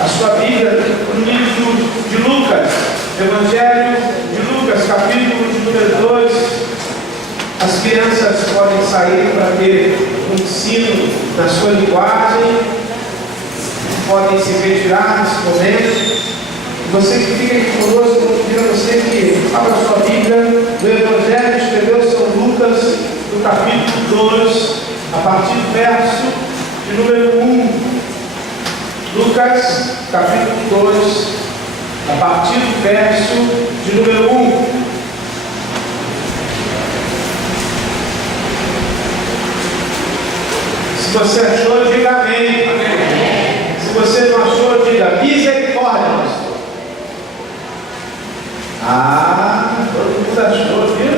a sua Bíblia no livro de Lucas, Evangelho de Lucas, capítulo de número 2. As crianças podem sair para ter um ensino na sua linguagem, podem se retirar nesse momento. Você que fica aqui conosco, eu vou pedir a você que abra a sua Bíblia no Evangelho que escreveu São Lucas, no capítulo 2, a partir do verso de número 1. Lucas, capítulo 2, a partir do verso de número 1. Se você achou, diga amém. Amém. Se você não achou, diga misericórdia, pastor. Todo mundo achou, viu?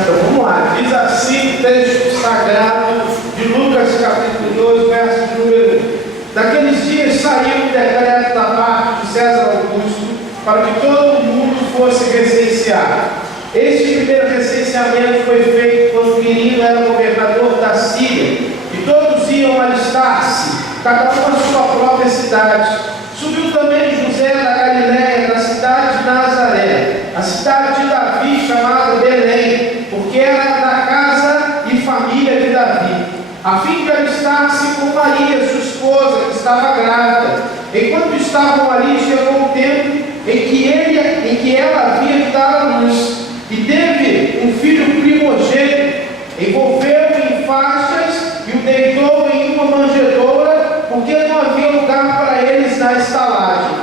Então vamos lá. Diz assim o texto sagrado de Lucas, capítulo 2, verso de número 1. Naqueles dias saiu um decreto da parte de César Augusto para que todo mundo fosse recenseado. Este primeiro recenseamento foi feito quando Quirino era governador da Síria, e todos iam alistar-se, cada um na sua própria cidade. Subiu também José da Galiléia, da cidade de Nazaré, a cidade de Davi, chamada Belém, porque era da casa e família de Davi, a fim de alistar-se com Maria, sua esposa, que estava grávida. Enquanto estavam ali, chegou o tempo em que ela havia de dar à luz, e teve um filho primogênito. Envolveu-o em faixas e o deitou em uma manjedoura, porque não havia lugar para eles na estalagem.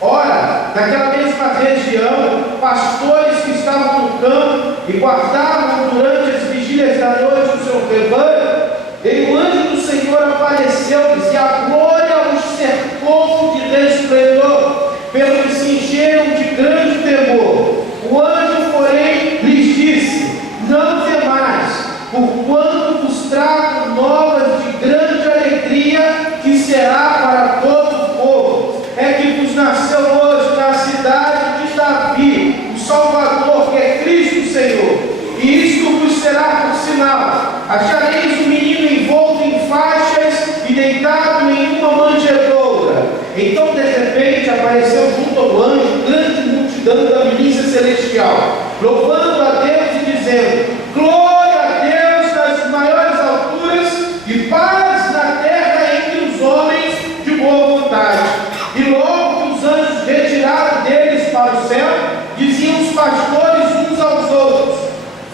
Ora, naquela mesma região, pastores que estavam no campo e guardavam durante as vigílias da noite o seu rebanho, e o anjo do Senhor apareceu-lhes, e a glória os cercou de resplendor, pelo que se encheram de grande temor. O anjo, porém, lhes disse: não temais, porquanto vos trago novas de grande alegria, que será para todo o povo. É que vos nasceu hoje na cidade de Davi o Salvador, que é Cristo o Senhor. E isto vos será por sinal: achareis o menino envolto em faixas e deitado em uma manjedoura. Então, de repente, apareceu junto ao anjo grande multidão da milícia celestial, louvando a Deus e dizendo: glória a Deus nas maiores alturas e paz na terra entre os homens de boa vontade. E logo que os anjos retiraram deles para o céu, diziam os pastores uns aos outros: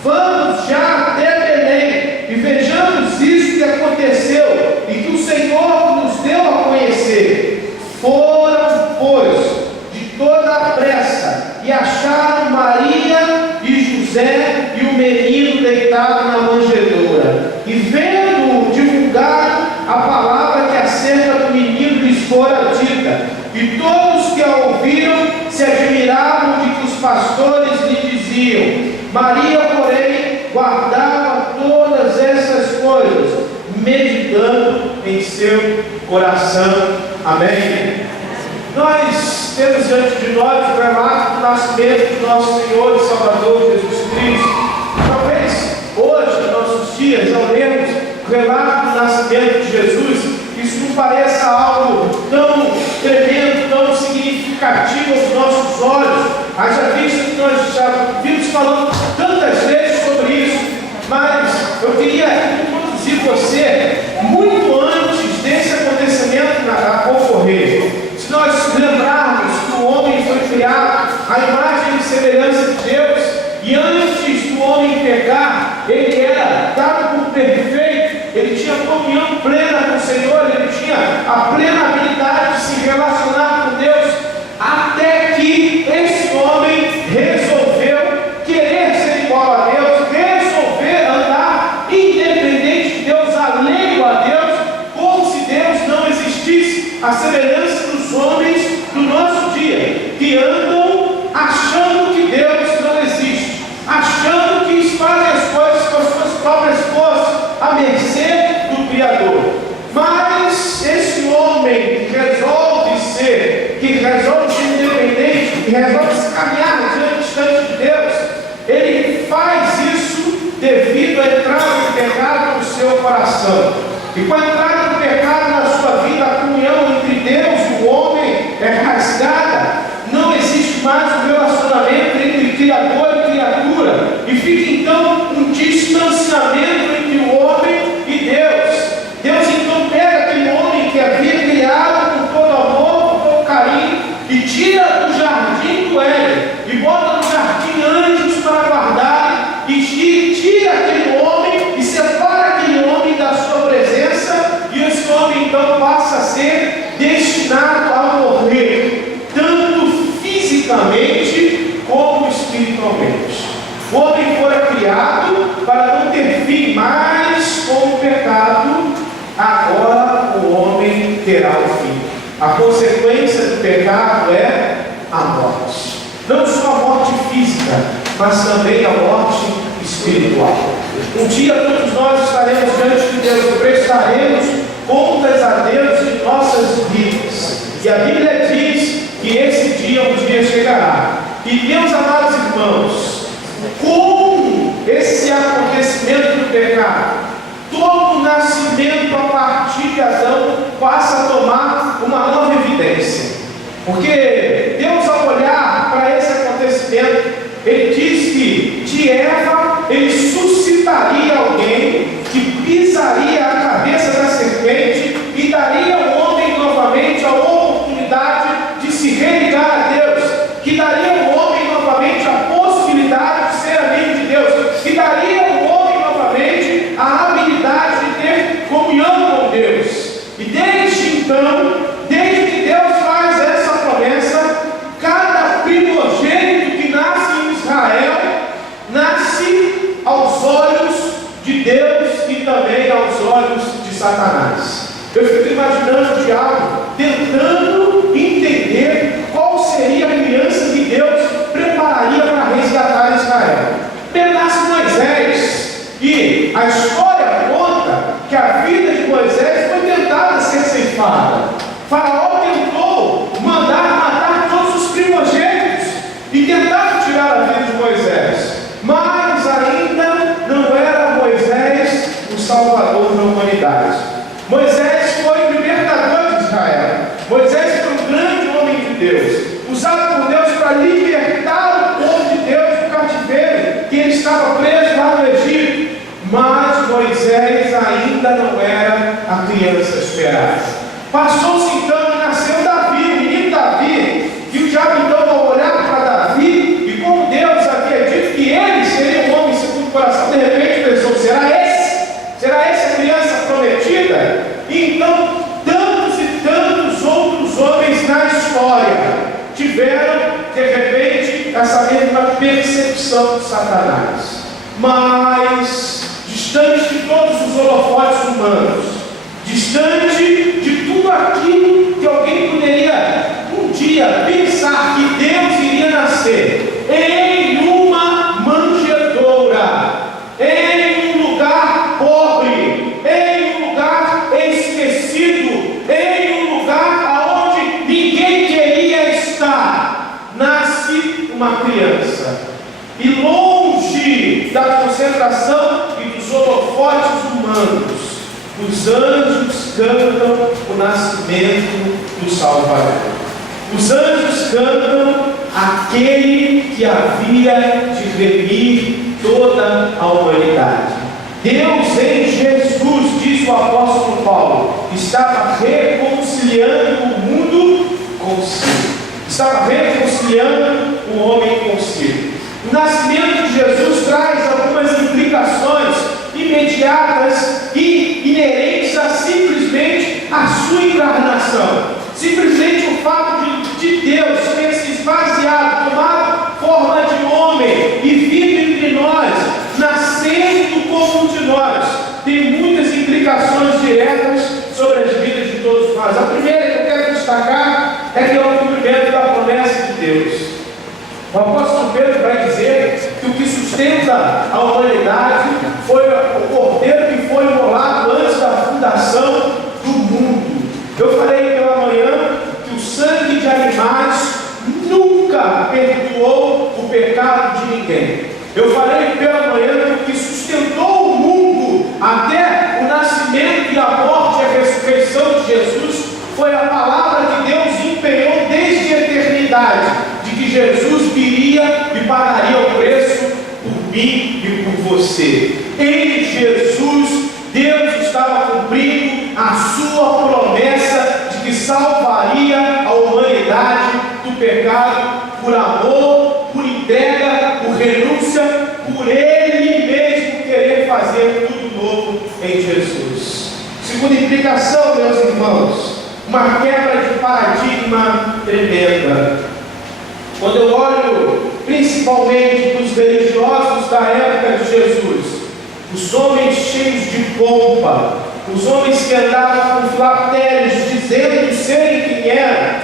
vamos já até Belém e vejamos isso que aconteceu e que o Senhor nos deu a conhecer. Foram, pois, de toda a pressa e acharam Maria e José e o menino deitado na manjedoura. E vendo-o, divulgaram a palavra que acerca do menino lhes fora dita. E todos que a ouviram se admiravam de que os pastores lhe diziam. Maria, porém, guardava todas essas coisas, meditando em seu coração. Amém? Nós temos diante de nós o relato do nascimento do nosso Senhor e Salvador Jesus Cristo. Talvez hoje, em nossos dias, ao lermos o relato do nascimento de Jesus, isso não pareça algo tão tremendo, tão significativo aos nossos olhos. Haja visto que nós já vimos falando tantas vezes sobre isso, mas eu queria introduzir você muito antes desse acontecimento a ocorrer. Se nós lembrarmos que o homem foi criado à imagem e semelhança de Deus, e antes do homem pecar, ele era dado por perfeito, ele tinha comunhão plena com o Senhor, ele tinha a plena habilidade de se relacionar com Deus, até que esse homem resolveu querer ser igual a Deus, resolver andar independente de Deus, alheio a Deus, como se Deus não existisse, a semelhança dos homens do nosso dia, que andam achando que Deus não existe, achando que fazem as coisas com as suas próprias forças, à mercê do Criador. Mas esse homem que resolve ser independente, que resolve caminhar distante de Deus, ele faz isso devido à entrada do pecado no seu coração. E com a entrada do pecado na sua vida, a comunhão entre Deus e o homem rasgada. Não existe mais um relacionamento entre Criador e criatura. E fica então um distanciamento entre o homem e Deus. Deus então pega aquele homem que havia criado com todo amor, com todo carinho, e tira do jardim do Éden, e bota no jardim anjos para guardar, e tira aquele homem, e separa aquele homem da sua presença, e esse homem então passa a ser destinado a morrer, tanto fisicamente como espiritualmente. O homem foi criado para não ter fim mais com o pecado. Agora o homem terá o fim. A consequência do pecado é a morte. Não só a morte física, mas também a morte espiritual. Um dia todos nós estaremos diante de Deus e prestaremos contas a Deus de nossas vidas. E a Bíblia diz que esse dia um dia chegará. E meus amados irmãos, com esse acontecimento do pecado, todo nascimento a partir de Adão passa a tomar uma nova evidência. Porque Deus, ao olhar para esse acontecimento, Ele diz que de Eva Ele suscitaria alguém que pisaria a cabeça da serpente e daria ao homem novamente a oportunidade de se religar a Deus, que daria ao homem novamente a possibilidade de ser amigo de Deus, que daria ao homem novamente a habilidade de ter comunhão com Deus. E desde então, desde que Deus faz essa promessa, cada primogênito que nasce em Israel nasce aos olhos de Deus e também aos olhos de Satanás. Eu fico imaginando o diabo tentando entender qual seria a criança que Deus prepararia para resgatar Israel. Nasce Moisés, e a história conta que a vida de Moisés foi tentada ser ceifada. Faraó tentou matar todos os primogênitos e tentar tirar a vida de Moisés, mas ainda não era Moisés o salvador da humanidade. Moisés foi o libertador de Israel. Moisés foi um grande homem de Deus, usado por Deus para libertar o povo de Deus do cativeiro, que ele estava preso lá no Egito. Mas Moisés ainda não era a criança esperada. Passou-se então e nasceu Davi, o menino Davi, e o diabo então, ao olhar para Davi, e como Deus havia dito que ele seria um homem segundo o coração, de repente pensou: será essa a criança prometida? E então tantos e tantos outros homens na história tiveram de repente essa mesma percepção de Satanás, mas distante de todos os holofotes humanos, distante de tudo aquilo que alguém poderia um dia pensar que Deus iria nascer em uma manjedoura, em um lugar pobre, em um lugar esquecido, em um lugar onde ninguém queria estar. Nasce uma criança, e longe da concentração e dos holofotes humanos, os anjos cantam o nascimento do Salvador. Os anjos cantam aquele que havia de remir toda a humanidade. Deus em Jesus, diz o apóstolo Paulo, estava reconciliando o mundo consigo. Estava reconciliando o homem consigo. O nascimento de Jesus traz algumas implicações imediatas e inerentes a simplesmente a sua encarnação. Simplesmente o fato de Deus ter se esvaziado, tomado forma de homem e vindo entre nós, nascendo como um de nós, tem muitas implicações diretas sobre as vidas de todos nós. A primeira que eu quero destacar é que é o cumprimento da promessa de Deus. O apóstolo Pedro vai dizer que o que sustenta a humanidade foi o cordeiro que foi imolado antes da fundação do mundo. Eu falei pela manhã que o sangue de animais nunca perdoou o pecado de ninguém. Eu falei pela manhã que o que sustentou o mundo até o nascimento e a morte e a ressurreição de Jesus foi a palavra que Deus empenhou desde você. Em Jesus, Deus estava cumprindo a sua promessa de que salvaria a humanidade do pecado por amor, por entrega, por renúncia, por Ele mesmo querer fazer tudo novo em Jesus. Segunda implicação, meus irmãos, uma quebra de paradigma tremenda. Quando eu olho principalmente para os religiosos da época de Jesus, os homens cheios de pompa, os homens que andavam com flatélios, dizendo serem quem eram,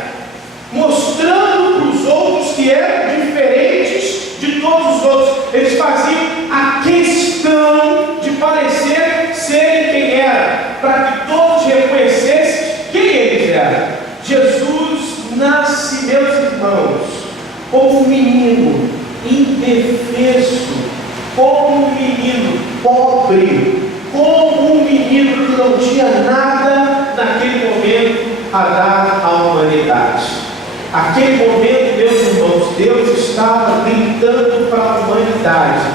mostrando para os outros que eram diferentes de todos os outros. Eles faziam a questão de parecer serem quem eram, para que todos reconhecessem quem eles eram. Jesus nasce, meus irmãos, como um menino indefeso, como um menino pobre, como um menino que não tinha nada naquele momento a dar à humanidade. Aquele momento, meus irmãos, Deus estava gritando para a humanidade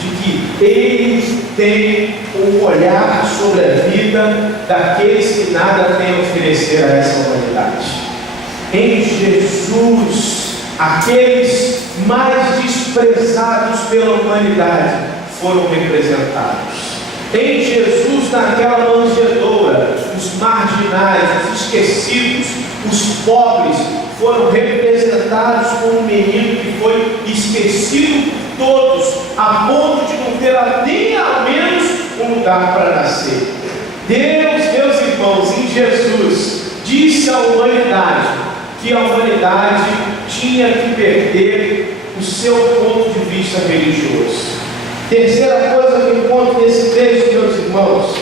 de que Ele tem um olhar sobre a vida daqueles que nada têm a oferecer a essa humanidade. Em Jesus, aqueles mais desprezados pela humanidade foram representados. Em Jesus, naquela manjedoura, os marginais, os esquecidos, os pobres foram representados como um menino que foi esquecido por todos, a ponto de não ter nem ao menos um lugar para nascer. Deus, meus irmãos, em Jesus, disse à humanidade que a humanidade tinha que perder o seu ponto de vista religioso. Terceira coisa que eu encontro nesse texto, meus irmãos,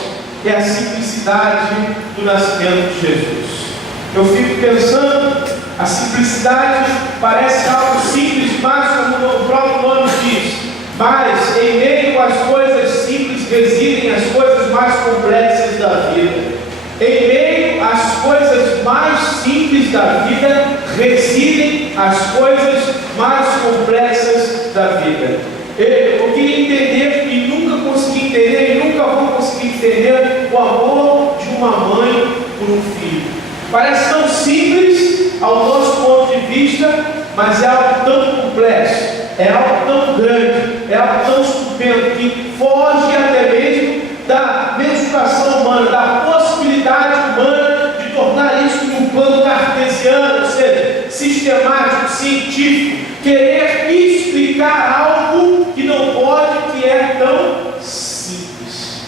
é a simplicidade do nascimento de Jesus. Eu fico pensando, a simplicidade parece algo simples, mas como o próprio nome diz, mas em meio às coisas simples residem as coisas mais complexas da vida. Em meio às coisas mais simples da vida residem as coisas mais complexas da vida. Eu queria entender e nunca consegui entender e nunca vou conseguir entender o amor de uma mãe por um filho. Parece tão simples ao nosso ponto de vista, mas é algo tão complexo, é algo tão grande, é algo tão estupendo que foge até mesmo da mensuração humana, da possibilidade humana de tornar isso num plano cartesiano, ou seja, sistemático, científico, querer explicar algo que não pode, que é tão simples.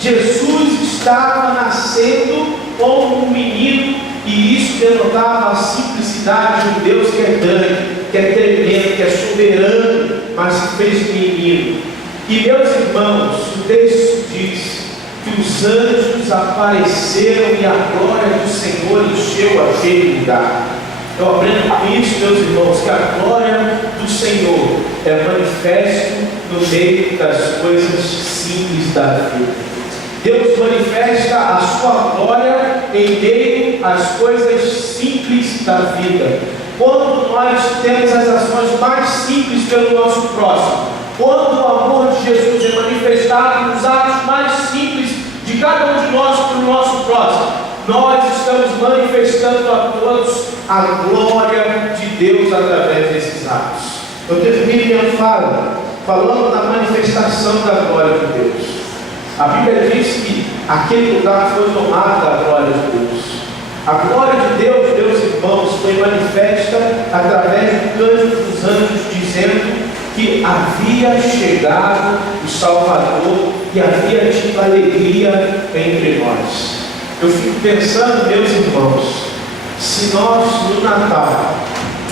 Jesus estava nascendo como um menino, e isso denotava a simplicidade de um Deus que é grande, que é tremendo, que é soberano, mas se fez menino. E meus irmãos, o texto diz que os anjos apareceram e a glória do Senhor encheu aquele lugar. Eu aprendo com isso, meus irmãos, que a glória do Senhor é manifesto no meio das coisas simples da vida. Deus manifesta a sua glória em meio às coisas simples da vida. Quando nós temos as ações mais simples pelo nosso próximo, quando o amor de Jesus é manifestado nos atos mais simples de cada um de nós para o nosso próximo, nós estamos manifestando a todos a glória de Deus através desses atos. Eu termino minha fala falando da manifestação da glória de Deus. A Bíblia diz que aquele lugar foi tomado da glória de Deus. A glória de Deus, meus irmãos, foi manifesta através do cântico dos anjos, dizendo que havia chegado o Salvador e havia tido alegria entre nós. Eu fico pensando, meus irmãos, se nós no Natal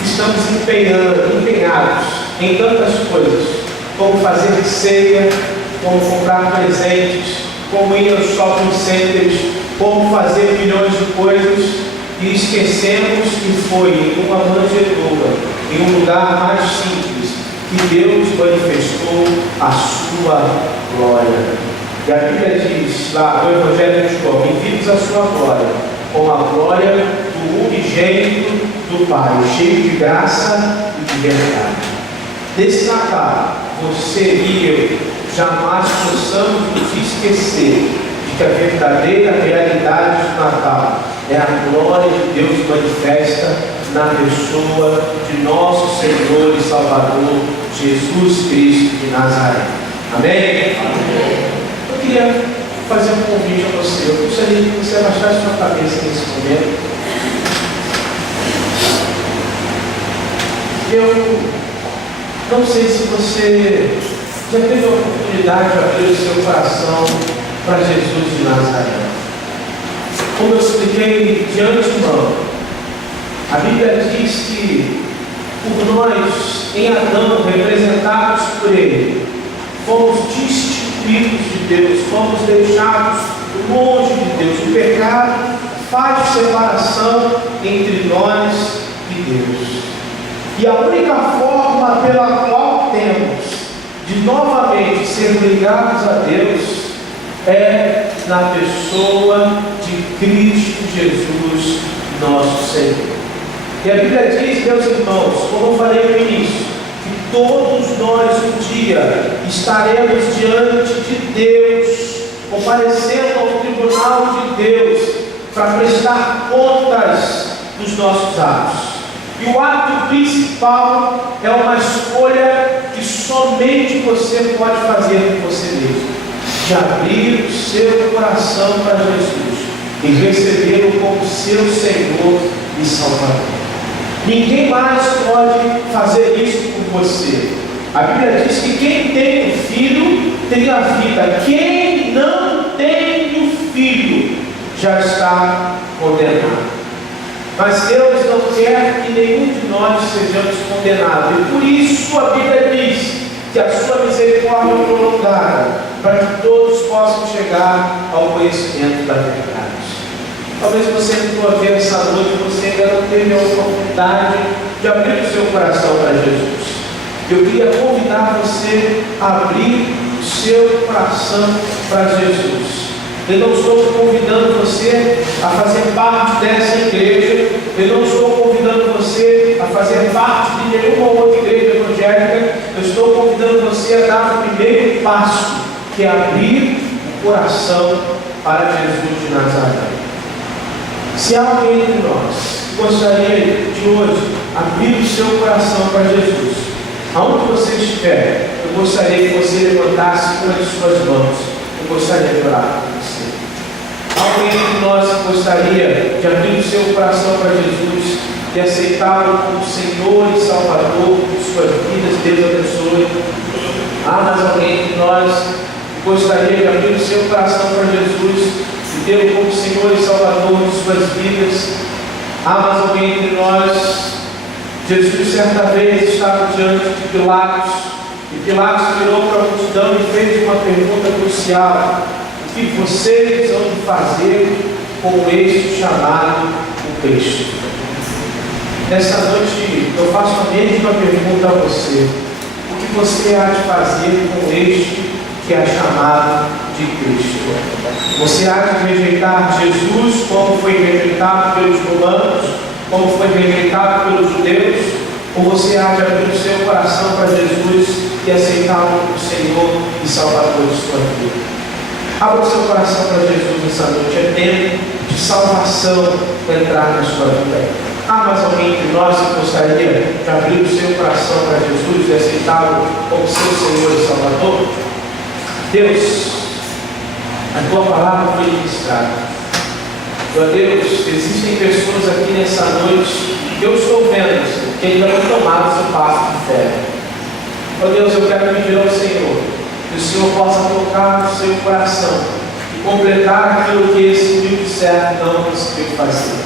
estamos empenhados em tantas coisas, como fazer ceia, como comprar presentes, como ir aos shopping centers, como fazer milhões de coisas, e esquecemos que foi em uma manjedoura, em um lugar mais simples, que Deus manifestou a sua glória. E a Bíblia diz lá no Evangelho de João: e vimos a sua glória, como a glória do unigênito do Pai, cheio de graça e de verdade. Nesse Natal, você e eu jamais possamos nos esquecer de que a verdadeira realidade do Natal é a glória de Deus manifesta na pessoa de nosso Senhor e Salvador, Jesus Cristo de Nazaré. Amém? Amém. Eu queria fazer um convite a você. Eu gostaria que você abaixasse sua cabeça nesse momento. Eu não sei se você já teve a oportunidade de abrir o seu coração para Jesus de Nazaré. Como eu expliquei de antemão, a Bíblia diz que por nós, em Adão, representados por Ele, fomos destituídos de Deus, fomos deixados longe de Deus. O pecado faz separação entre nós e Deus. E a única forma pela qual temos de novamente ser ligados a Deus é na pessoa de Cristo Jesus, nosso Senhor. E a Bíblia diz, meus irmãos, como eu falei no início, que todos nós um dia estaremos diante de Deus, comparecendo ao tribunal de Deus, para prestar contas dos nossos atos. E o ato principal é uma escolha que somente você pode fazer por você mesmo, de abrir o seu coração para Jesus e recebê-lo como seu Senhor e Salvador. Ninguém mais pode fazer isso por você. A Bíblia diz que quem tem o Filho tem a vida. Quem não tem o Filho já está condenado. Mas Deus não quer que nenhum de nós sejamos condenados. E por isso a Bíblia diz que a sua misericórdia é prolongada, para que todos possam chegar ao conhecimento da verdade. Talvez você entrou aqui essa noite e você ainda não teve a oportunidade de abrir o seu coração para Jesus. Eu queria convidar você a abrir o seu coração para Jesus. Eu não estou convidando você a fazer parte dessa igreja. Eu não estou convidando você a fazer parte de nenhuma outra igreja evangélica. Eu estou convidando você a dar o primeiro passo, que é abrir o coração para Jesus de Nazaré. Se há alguém entre nós que gostaria de hoje abrir o seu coração para Jesus, aonde você estiver, eu gostaria que você levantasse uma de suas mãos. Eu gostaria de orar por você. Alguém de nós que gostaria de abrir o seu coração para Jesus, de aceitá-lo como Senhor e Salvador de suas vidas, Deus abençoe. Mas alguém de nós que gostaria de abrir o seu coração para Jesus, de tê-lo como Senhor e Salvador de suas vidas. Mas alguém de nós, Jesus certa vez estava diante de Pilatos, e Pilatos virou para a multidão e fez uma pergunta crucial: o que vocês vão fazer com este chamado o Cristo? Nessa noite eu faço a mesma pergunta a você: o que você há de fazer com este que é chamado de Cristo? Você há de rejeitar Jesus como foi rejeitado pelos romanos, como foi rejeitado pelos judeus? Ou você há de abrir o seu coração para Jesus e aceitá-lo como Senhor e Salvador de sua vida? Abra o seu coração para Jesus nessa noite. É tempo de salvação entrar na sua vida. Mas alguém de nós que gostaria de abrir o seu coração para Jesus e aceitá-lo como seu Senhor e Salvador? Deus, a tua palavra foi ministrada. Meu Deus, existem pessoas aqui nessa noite que eu estou vendo que ainda não tomaram o seu passo de fé. Meu Deus, eu quero pedir ao Senhor que o Senhor possa tocar no seu coração e completar aquilo que esse humilde servo não conseguiu fazer.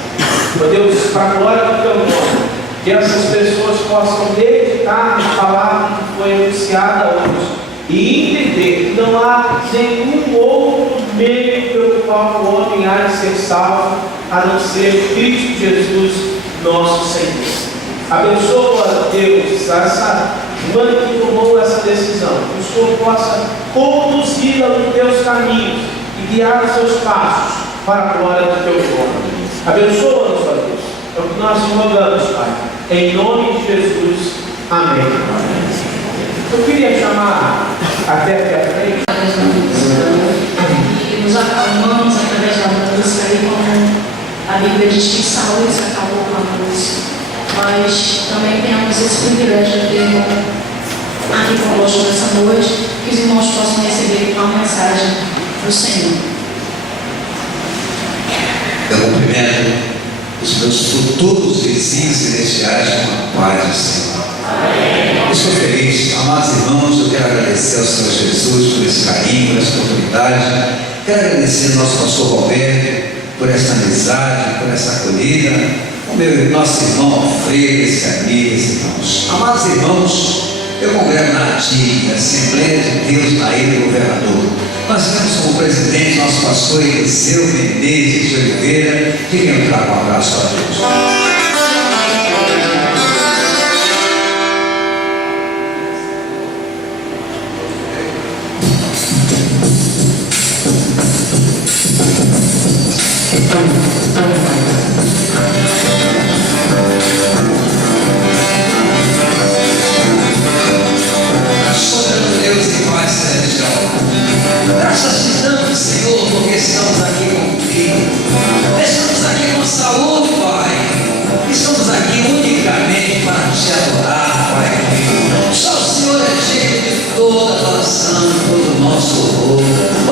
Meu Deus, para a glória do teu nome, que essas pessoas possam meditar na palavra que foi anunciada hoje e entender que não há nenhum outro meio pelo qual o homem há de ser salvo a não ser Cristo Jesus, nosso Senhor. Abençoa, Deus, essa irmã que tomou essa decisão, que o Senhor possa conduzi-la nos teus caminhos e guiar os seus passos para a glória do teu nome. Abençoa-nos, ó Deus. É o que nós te rogamos, Pai. Em nome de Jesus. Amém. Eu queria chamar até aqui à frente. E nos acalmamos através da música, e como a Bíblia diz que Saúl se acalmou com a música. Nós também temos esse privilégio de ter aqui conosco nessa noite, que os irmãos possam receber uma mensagem do Senhor. Eu cumprimento os meus futuros vizinhos celestiais com a paz do Senhor. Estou feliz, amados irmãos. Eu quero agradecer ao Senhor Jesus por esse carinho, por essa oportunidade. Quero agradecer ao nosso pastor Roberto por essa amizade, por essa acolhida, o nosso irmão Alfredo, esse amigo, esses irmãos. Amados irmãos, eu congrego na antiga Assembleia de Deus na Ilha do Governador. Nós temos como presidente nosso pastor Eliseu Menezes de Oliveira, que quem traga um abraço a todos. Soberano Deus e Pai celestial, graças te damos, Senhor, porque estamos aqui contigo. Estamos aqui com saúde, Pai. Estamos aqui unicamente para te adorar, Pai. Só o Senhor é digno de toda adoração, todo o nosso louvor.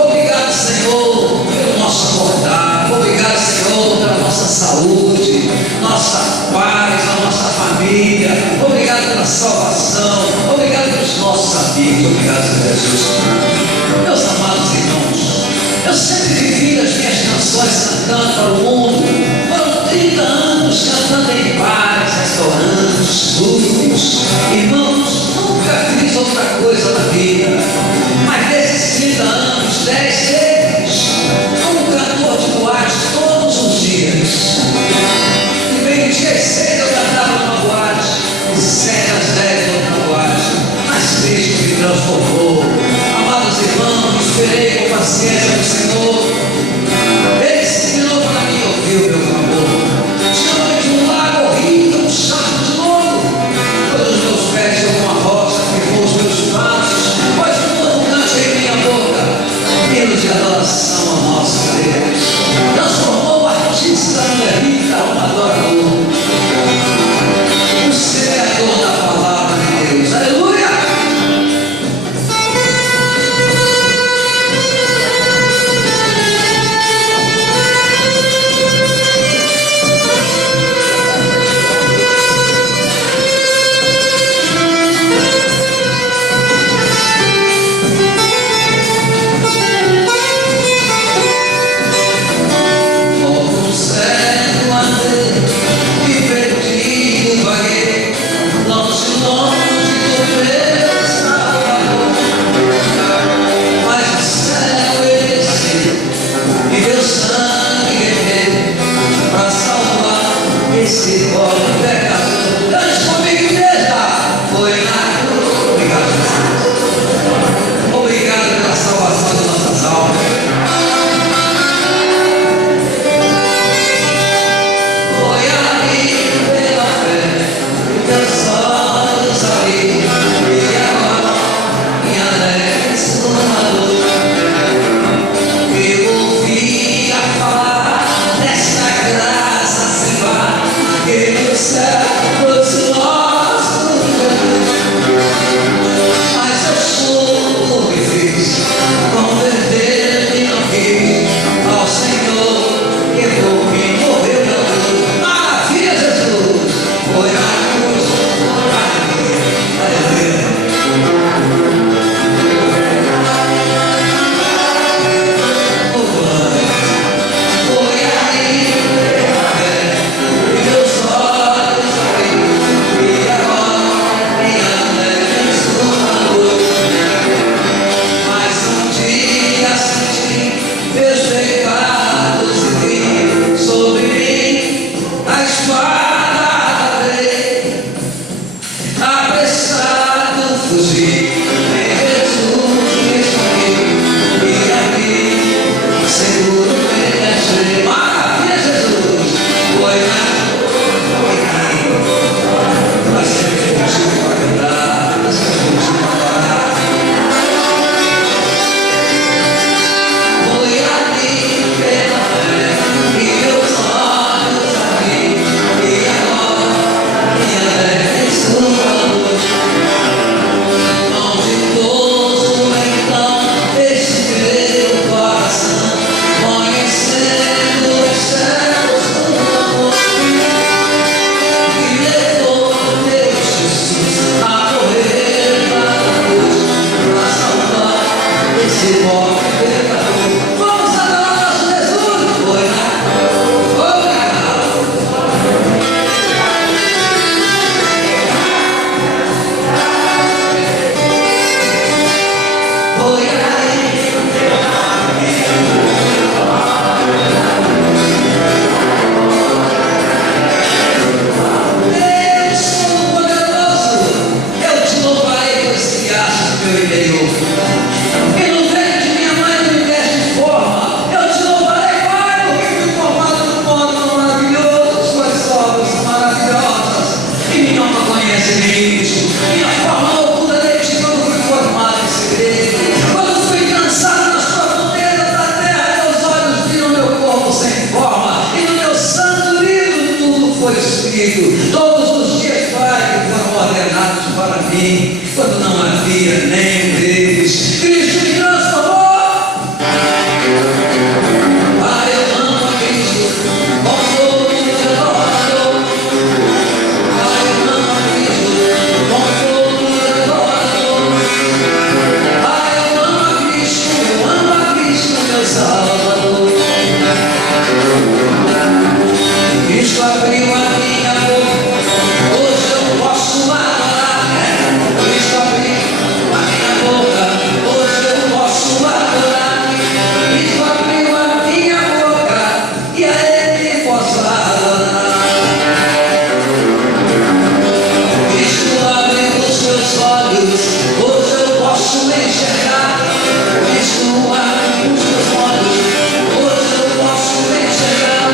Obrigado, Senhor, pelo nosso acordar. Obrigado, Senhor, pela nossa saúde, nossa paz, a nossa família. Obrigado pela salvação. Obrigado pelos nossos amigos. Obrigado, Senhor Jesus. Meus amados irmãos, eu sempre vivi as minhas canções cantando para o mundo. Foram 30 anos cantando em bares, restaurantes, públicos. Irmãos, nunca fiz outra coisa na vida. Mas desses 30 anos, 10 deles, como cantor de boate todos os dias. E bem dia às 6 eu cantava numa boate, e 7 às 10 outra boate. Mas Cristo me transformou. Amados irmãos, esperei com paciência no Senhor. Ele se virou para mim do Espírito, todos os dias, Pai, que foram ordenados para mim, quando não havia nenhum deles. Cristo me transformou. Pai, eu amo a Cristo, com todo o meu coração. Pai, eu amo a Cristo, com todo o meu coração. Pai, eu amo a Cristo, meu Salvador. Cristo abriu a minha boca, hoje eu posso adorar. Cristo abriu a minha boca, hoje eu posso adorar. Cristo abriu a minha boca e a Ele posso adorar. Cristo abriu os meus olhos, hoje eu posso enxergar. Cristo abriu os meus olhos, hoje eu posso enxergar.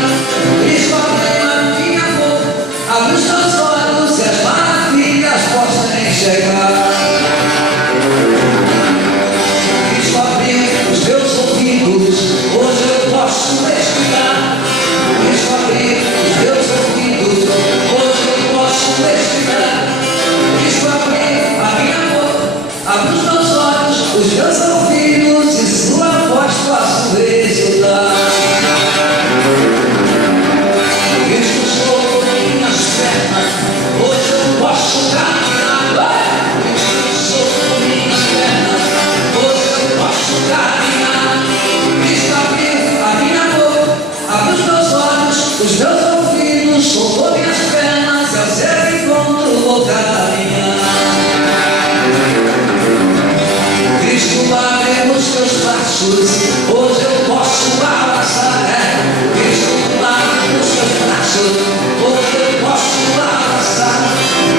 Cristo abriu a minha boca, abre os meus olhos e as maravilhas possam enxergar. Cristo abriu os meus ouvidos, hoje eu posso escutar. Cristo abriu os meus ouvidos, hoje eu posso escutar. Cristo abriu a minha boca, abre os meus olhos, os meus ouvidos e sua voz posso escutar. Cristo soltou minhas pernas, hoje eu posso caminhar. Cristo soltou minhas pernas, hoje eu posso caminhar. Cristo abriu a minha boca, abre os meus olhos, os meus ouvidos, soltou minhas pernas e ao seu encontro vou caminhar. Cristo abriu os meus braços, hoje eu posso abraçar. Cristo abriu os meus braços, hoje eu posso abraçar.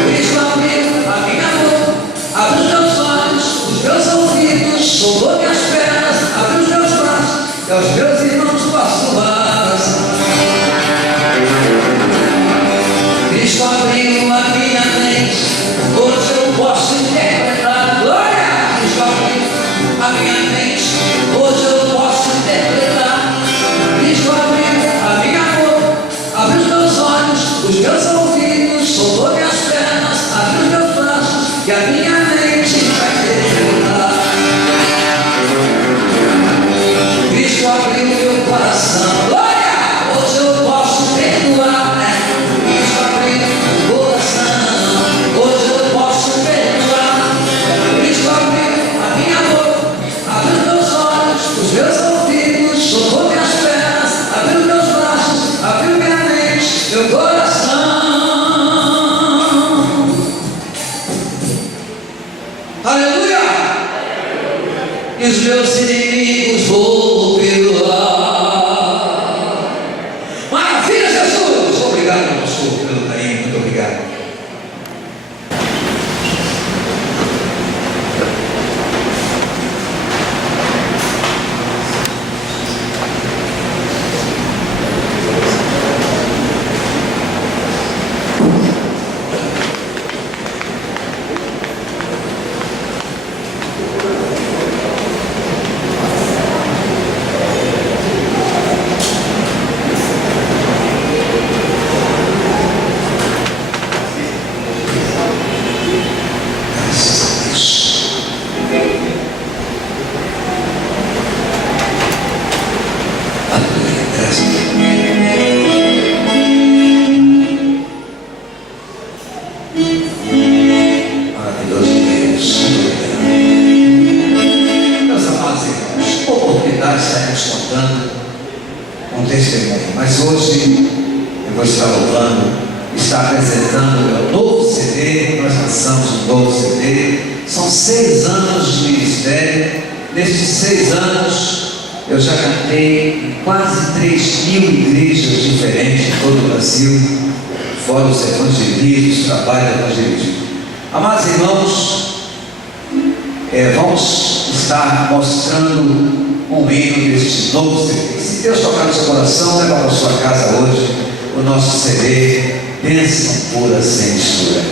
Cristo abriu a minha boca, abre os meus olhos, os meus ouvidos, soltou minhas pernas, abre os meus braços e aos meus irmãos posso abraçar. Cristo abriu a minha mente, hoje eu posso interpretar. Glória! Cristo abriu a minha mente, hoje eu posso interpretar. Cristo abriu a minha boca, abre os meus olhos, os meus ouvidos, soltou minhas pernas, abre os meus braços e a minha mente vai interpretar. Cristo abriu meu coração, glória! Hoje eu posso perdoar. Cristo abriu o coração, hoje eu posso perdoar. Cristo abriu a minha boca, abre os meus olhos, os meus ouvidos, soltou minhas pernas, abriu os meus braços, abriu minha mente, meu coração. Aleluia! E os meus inimigos vou perdoar. Maravilha, Jesus! Obrigado, pastor, pelo carinho, muito obrigado. Mas hoje eu vou estar louvando, está apresentando o meu novo CD. Nós lançamos um novo CD. São 6 anos de ministério. Nestes 6 anos eu já cantei em quase 3.000 igrejas diferentes em todo o Brasil, fora os evangelistas, trabalho de evangelismo. Amados irmãos, vamos estar mostrando um hino deste novo CD. Se Deus tocar no seu coração, leva para a sua casa hoje o nosso CD, Bênção Pura Sem Mistura.